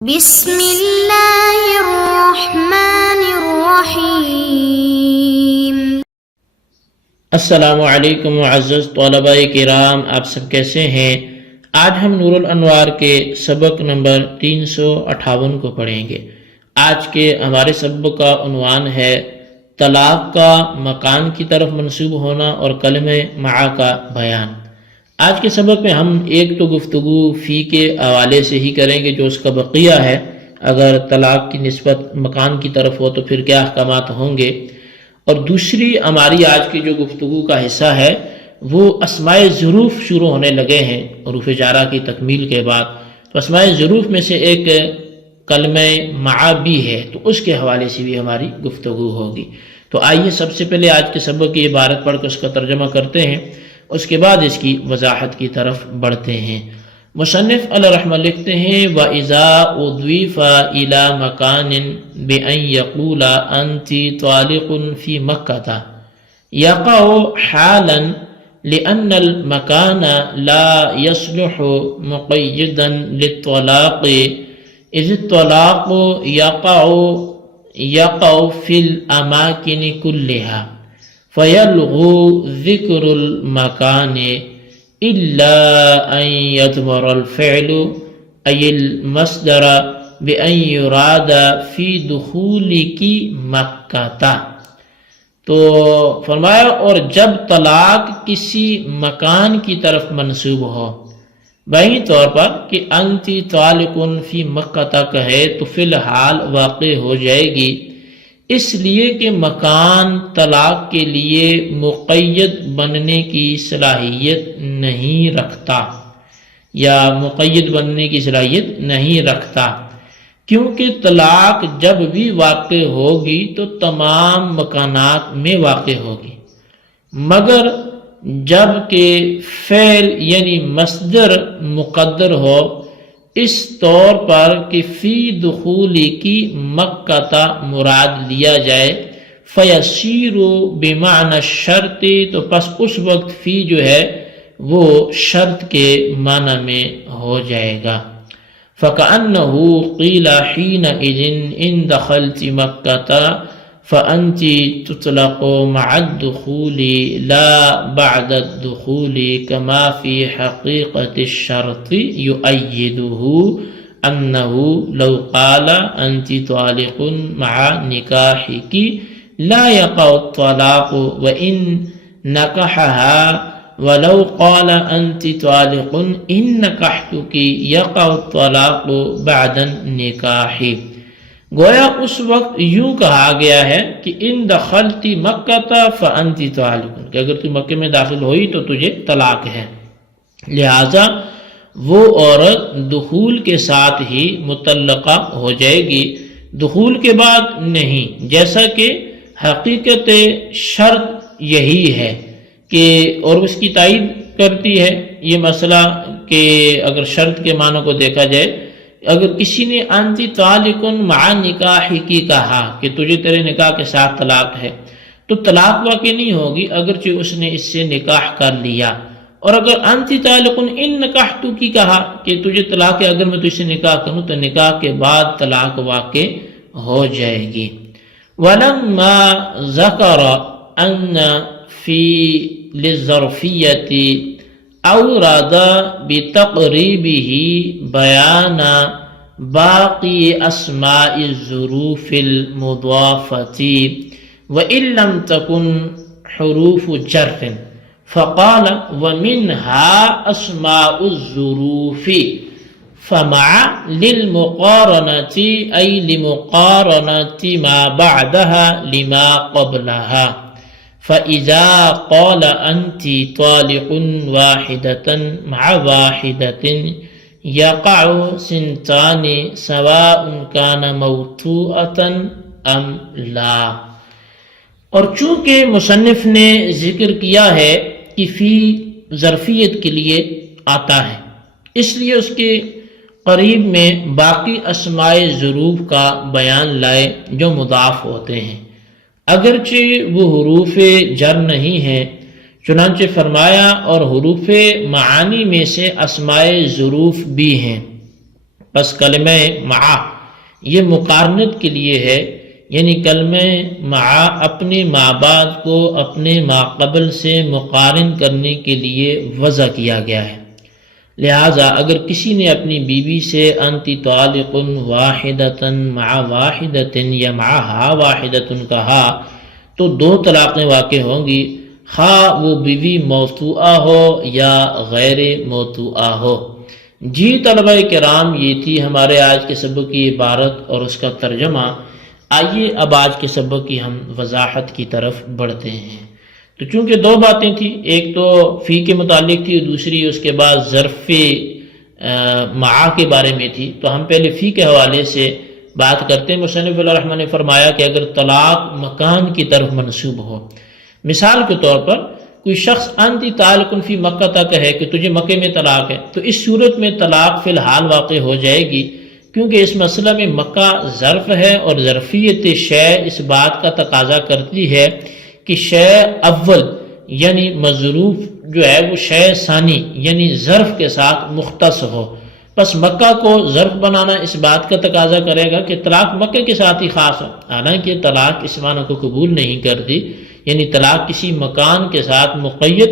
بسم اللہ الرحمن الرحیم۔ السلام علیکم معزز طلباء کرام، آپ سب کیسے ہیں؟ آج ہم نور الانوار کے سبق نمبر 358 کو پڑھیں گے۔ آج کے ہمارے سبق کا عنوان ہے طلاق کا مکان کی طرف منسوب ہونا اور کلمہ معا کا بیان۔ آج کے سبق میں ہم ایک تو گفتگو فی کے حوالے سے ہی کریں گے جو اس کا بقیہ ہے، اگر طلاق کی نسبت مکان کی طرف ہو تو پھر کیا احکامات ہوں گے، اور دوسری ہماری آج کی جو گفتگو کا حصہ ہے وہ اسماء ظروف شروع ہونے لگے ہیں حروف جارہ کی تکمیل کے بعد، تو اسماء ظروف میں سے ایک کلمہ معا بھی ہے، تو اس کے حوالے سے بھی ہماری گفتگو ہوگی۔ تو آئیے سب سے پہلے آج کے سبق کی عبارت پڑھ کر اس کا ترجمہ کرتے ہیں، اس کے بعد اس کی وضاحت کی طرف بڑھتے ہیں۔ مصنف علیہ رحمہ لکھتے ہیں وَإِذَا أُضِيفَ إِلَى مَكَانٍ بِأَنْ يَقُولَ أَنْتِ طَالِقٌ فِي مَكَّةَ يَقَعُ حَالًا لِأَنَّ الْمَكَانَ لَا يَصْلُحُ مُقَيِّدًا لِلطَّلَاقِ إِذِ الطَّلَاقُ يَقَعُ فِي الْأَمَاكِنِ كُلِّهَا فَيَلْغُو ذِكْرُ الْمَكَانِ إِلَّا أَنْ يَضْمَرَ الْفِعْلُ أي المصدر بأن يراد في دخولك مکہ۔ تو فرمایا اور جب طلاق کسی مکان کی طرف منسوب ہو، بہی طور پر کہ انتی طالق فی مکہ کہے تو فی الحال واقع ہو جائے گی، اس لیے کہ مکان طلاق کے لیے مقید بننے کی صلاحیت نہیں رکھتا، یا مقید بننے کی صلاحیت نہیں رکھتا، کیونکہ طلاق جب بھی واقع ہوگی تو تمام مکانات میں واقع ہوگی، مگر جب کہ فعل یعنی مصدر مقدر ہو اس طور پر کہ فی دخولی کی مکہ مراد لیا جائے، فیصیر بمعنی الشرط، تو پس اس وقت فی جو ہے وہ شرط کے معنی میں ہو جائے گا۔ فَكَأَنَّهُ قِيلَ حِينَئِذٍ إِن دَخَلْتِ مَكَّةَ فَأَنْتِ تُطْلَقُ مَعَ الدُّخُولِ لَا بَعْدَ الدُّخُولِ كَمَا فِي حَقِيقَةِ الشَّرْطِ يُؤَيِّدُهُ أَنَّهُ لَوْ قَالَ أَنْتِ طَالِقٌ مَعَ نِكَاحِكِ لَا يَقَعُ الطَّلَاقُ وَإِن نَكَحَهَا وَلَوْ قَالَ أَنْتِ طَالِقٌ إِن نَكَحْتُكِ يَقَعُ الطَّلَاقُ بَعْدَ النِّكَاحِ۔ گویا اس وقت یوں کہا گیا ہے کہ ان دخلت مکہ فانت طالق، کہ اگر تو مکہ میں داخل ہوئی تو تجھے طلاق ہے، لہذا وہ عورت دخول کے ساتھ ہی مطلقہ ہو جائے گی، دخول کے بعد نہیں، جیسا کہ حقیقت شرط یہی ہے کہ، اور اس کی تائید کرتی ہے یہ مسئلہ کہ اگر شرط کے معنی کو دیکھا جائے، اگر کسی نے انتی طالق مع نکاحی کی کہا کہ تجھے تیرے نکاح کے ساتھ طلاق ہے، تو طلاق واقع نہیں ہوگی اگرچہ اس نے اس سے نکاح کر لیا، اور اگر انتی طالق ان نکحت کی کہا کہ تجھے طلاق ہے اگر میں تجھ سے نکاح کروں تو نکاح کے بعد طلاق واقع ہو جائے گی۔ وَلَمَّا ذَكَرَ أَنَّ فِي لِلظَّرْفِيَّةِ اورد بتقریبہ بیان باقی اسماء الظروف المضافۃ وان لم تکن حروف جر، فقال ومنها اسماء الظروف فمع للمقارنة أي لمقارنة ما بعدها لما قبلها، فإذا قال أنت طالق واحدة مع واحدة يقع سنتان سواء كان موطوءة أم لا۔ اور چونکہ مصنف نے ذکر کیا ہے کہ فی ظرفیت کے لیے آتا ہے، اس لیے اس کے قریب میں باقی اسماء ظروف کا بیان لائے جو مضاف ہوتے ہیں، اگرچہ وہ حروف جر نہیں ہیں، چنانچہ فرمایا اور حروف معانی میں سے اسماء ظروف بھی ہیں، بس کلمہ مع یہ مقارنت کے لیے ہے، یعنی کلمہ مع اپنے ما بعد کو اپنے ما قبل سے مقارن کرنے کے لیے وضع کیا گیا ہے۔ لہٰذا اگر کسی نے اپنی بیوی سے انتی طالق واحدۃ مع واحدۃ یا معہا واحدۃ کہا تو 2 طلاقیں واقع ہوں گی، خواہ وہ بیوی موطوعہ ہو یا غیر موطوعہ ہو۔ جی طلبہ کرام، یہ تھی ہمارے آج کے سبق کی عبارت اور اس کا ترجمہ۔ آئیے اب آج کے سبق کی ہم وضاحت کی طرف بڑھتے ہیں۔ تو چونکہ 2 باتیں تھیں، ایک تو فی کے متعلق تھی اور دوسری اس کے بعد ظرف مع کے بارے میں تھی، تو ہم پہلے فی کے حوالے سے بات کرتے ہیں۔ مصنف علیہ الرحمہ نے فرمایا کہ اگر طلاق مکان کی طرف منسوب ہو، مثال کے طور پر کوئی شخص انتی طالق فی مکہ تک ہے کہ تجھے مکے میں طلاق ہے، تو اس صورت میں طلاق فی الحال واقع ہو جائے گی، کیونکہ اس مسئلہ میں مکہ ظرف ہے اور ظرفیت شے اس بات کا تقاضا کرتی ہے کہ شے اول یعنی مظروف جو ہے وہ شے ثانی یعنی ظرف کے ساتھ مختص ہو۔ پس مکہ کو ظرف بنانا اس بات کا تقاضا کرے گا کہ طلاق مکہ کے ساتھ ہی خاص ہو، حالانکہ طلاق اس معنی کو قبول نہیں کرتی، یعنی طلاق کسی مکان کے ساتھ مقید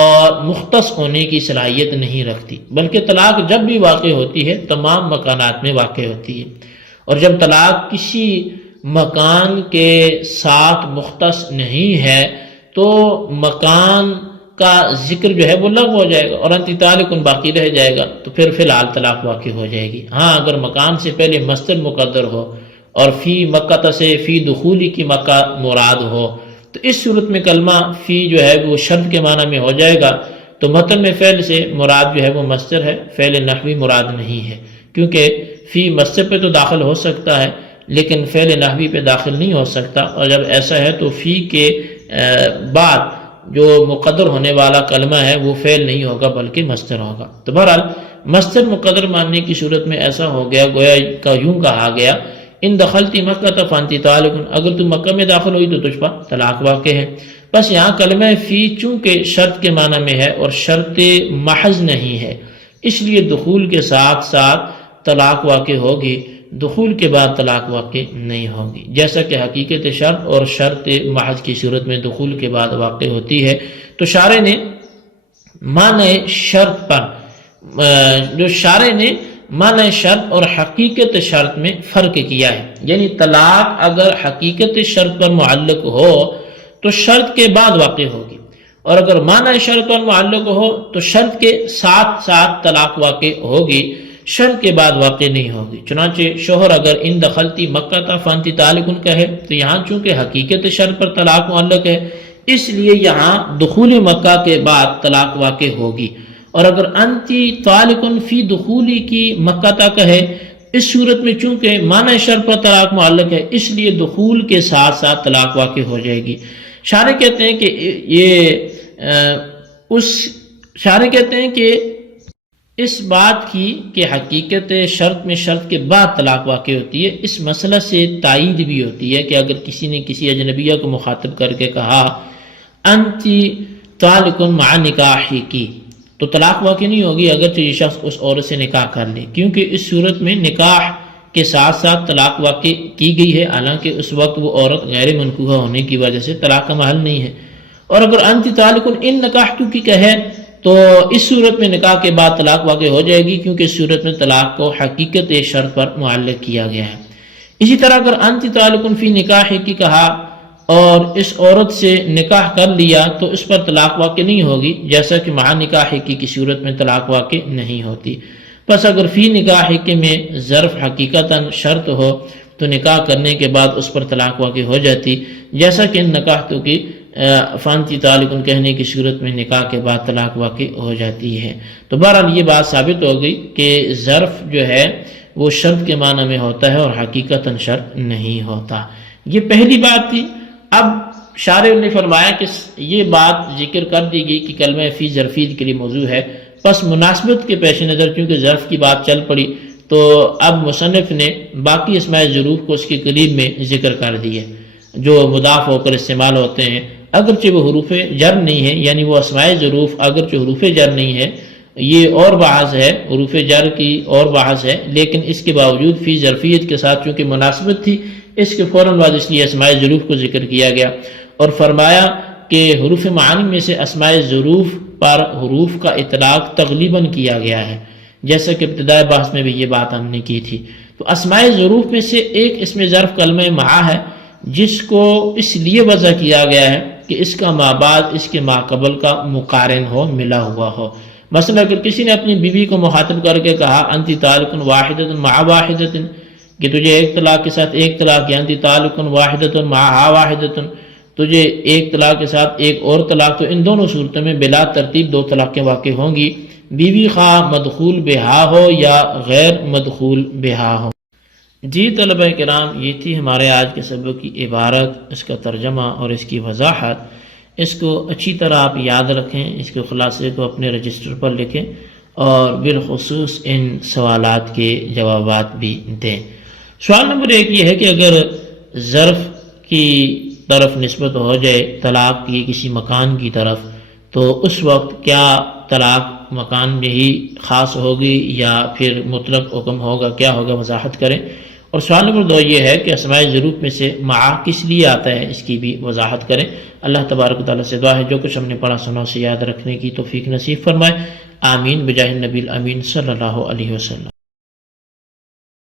اور مختص ہونے کی صلاحیت نہیں رکھتی، بلکہ طلاق جب بھی واقع ہوتی ہے تمام مکانات میں واقع ہوتی ہے، اور جب طلاق کسی مکان کے ساتھ مختص نہیں ہے تو مکان کا ذکر جو ہے وہ لغو ہو جائے گا اور انتی طالق باقی رہ جائے گا، تو پھر فی الحال طلاق واقع ہو جائے گی۔ ہاں اگر مکان سے پہلے مصدر مقدر ہو اور فی مکہ سے فی دخولی کی مکہ مراد ہو تو اس صورت میں کلمہ فی جو ہے وہ شرط کے معنی میں ہو جائے گا، تو متن میں فعل سے مراد جو ہے وہ مصدر ہے، فعل نحوی مراد نہیں ہے، کیونکہ فی مصدر پہ تو داخل ہو سکتا ہے لیکن فعل نحوی پہ داخل نہیں ہو سکتا، اور جب ایسا ہے تو فی کے بعد جو مقدر ہونے والا کلمہ ہے وہ فعل نہیں ہوگا بلکہ مصدر ہوگا۔ تو بہرحال مصدر مقدر ماننے کی صورت میں ایسا ہو گیا، گویا کا یوں کہا گیا ان دخلتی مکہ فانتی طالق، اگر تم مکہ میں داخل ہوئی تو تجھ پر طلاق واقع ہے۔ بس یہاں کلمہ فی چونکہ شرط کے معنی میں ہے اور شرط محض نہیں ہے، اس لیے دخول کے ساتھ ساتھ طلاق واقع ہوگی، دخول کے بعد طلاق واقع نہیں ہوگی، جیسا کہ حقیقت شرط اور شرط محض کی صورت میں دخول کے بعد واقع ہوتی ہے۔ تو شارع نے معنی شرط پر جو شارع نے معنی شرط اور حقیقت شرط میں فرق کیا ہے، یعنی طلاق اگر حقیقت شرط پر معلق ہو تو شرط کے بعد واقع ہوگی، اور اگر معنی شرط پر معلق ہو تو شرط کے ساتھ ساتھ طلاق واقع ہوگی، شرط کے بعد واقع نہیں ہوگی۔ چنانچہ شوہر اگر ان دخلتی مکہ تا فانتی طالق کہے تو یہاں چونکہ حقیقت شرط پر طلاق معلق ہے اس لیے یہاں دخول مکہ کے بعد طلاق واقع ہوگی، اور اگر انتی طالق فی دخولی کی مکہ تا کہے اس صورت میں چونکہ معنی شرط پر طلاق معلق ہے اس لیے دخول کے ساتھ ساتھ طلاق واقع ہو جائے گی۔ شارع کہتے ہیں کہ اس بات کی کہ حقیقت شرط میں شرط کے بعد طلاق واقع ہوتی ہے، اس مسئلہ سے تائید بھی ہوتی ہے کہ اگر کسی نے کسی اجنبیہ کو مخاطب کر کے کہا انتی طالق مع نکاحی کی تو طلاق واقع نہیں ہوگی اگرچہ یہ شخص اس عورت سے نکاح کر لے، کیونکہ اس صورت میں نکاح کے ساتھ ساتھ طلاق واقع کی گئی ہے، حالانکہ اس وقت وہ عورت غیر منکوحہ ہونے کی وجہ سے طلاق کا محل نہیں ہے۔ اور اگر انتی طالق ان نکاحتو کی کہے تو اس صورت میں نکاح کے بعد طلاق واقع ہو جائے گی، کیونکہ اس صورت میں طلاق کو حقیقت شرط پر معلق کیا گیا ہے۔ اسی طرح اگر انتی طالق فی نکاح کی کہا اور اس عورت سے نکاح کر لیا تو اس پر طلاق واقع نہیں ہوگی، جیسا کہ مع نکاح کی صورت میں طلاق واقع نہیں ہوتی۔ پس اگر فی نکاح کے میں ظرف حقیقتاً شرط ہو تو نکاح کرنے کے بعد اس پر طلاق واقع ہو جاتی، جیسا کہ ان نکاحتوں کی فانتی طالق کہنے کی صورت میں نکاح کے بعد طلاق واقع ہو جاتی ہے۔ تو بہرحال یہ بات ثابت ہو گئی کہ ظرف جو ہے وہ شرط کے معنی میں ہوتا ہے اور حقیقتاً شرط نہیں ہوتا۔ یہ پہلی بات تھی۔ اب شارع نے فرمایا کہ یہ بات ذکر کر دی گئی کہ کلمہ فی ظرفیت کے لیے موضوع ہے، پس مناسبت کے پیش نظر چونکہ ظرف کی بات چل پڑی تو اب مصنف نے باقی اسماء ظروف کو اس کے قریب میں ذکر کر دیے جو مضاف ہو کر استعمال ہوتے ہیں، اگرچہ وہ حروف جر نہیں ہیں، یعنی وہ اسماء ظروف اگرچہ حروف جر نہیں ہے یہ اور بحث ہے، حروف جر کی اور بحث ہے، لیکن اس کے باوجود فی ظرفیت کے ساتھ چونکہ مناسبت تھی اس کے فوراً بعد اس لیے اسماء ظروف کو ذکر کیا گیا، اور فرمایا کہ حروف معانی میں سے اسماء ظروف پر حروف کا اطلاق تغلیباً کیا گیا ہے، جیسا کہ ابتدائی بحث میں بھی یہ بات ہم نے کی تھی۔ تو اسماء ظروف میں سے ایک اسم ظرف کلمہ معا ہے، جس کو اس لیے وضع کیا گیا ہے کہ اس کا ما بعد اس کے ما قبل کا مقارن ہو، ملا ہوا ہو۔ مثلا اگر کسی نے اپنی بیوی کو مخاطب کر کے کہا انتی طالق واحدۃ مع واحدۃ، کہ تجھے ایک طلاق کے ساتھ ایک طلاق، یا انتی طالق واحدۃ معها واحدۃ، تجھے ایک طلاق کے ساتھ ایک اور طلاق، تو ان دونوں صورتوں میں بلا ترتیب دو طلاقیں واقع ہوں گی، بیوی خواہ مدخول بہا ہو یا غیر مدخول بہا ہو۔ جی طلبہ کرام، یہ تھی ہمارے آج کے سبق کی عبارت، اس کا ترجمہ اور اس کی وضاحت۔ اس کو اچھی طرح آپ یاد رکھیں، اس کے خلاصے کو اپنے رجسٹر پر لکھیں، اور بالخصوص ان سوالات کے جوابات بھی دیں۔ سوال نمبر 1 یہ ہے کہ اگر ظرف کی طرف نسبت ہو جائے طلاق کی کسی مکان کی طرف، تو اس وقت کیا طلاق مکان میں ہی خاص ہوگی یا پھر مطلق حکم ہوگا، کیا ہوگا، وضاحت کریں۔ اور سوال نمبر 2 یہ ہے کہ اسماء ظروف میں سے معا کس لیے آتا ہے، اس کی بھی وضاحت کریں۔ اللہ تبارک و تعالیٰ سے دعا ہے جو کچھ ہم نے پڑھا سنا اسے یاد رکھنے کی توفیق نصیب فرمائے، آمین بجاہ النبی الامین صلی اللہ علیہ وسلم۔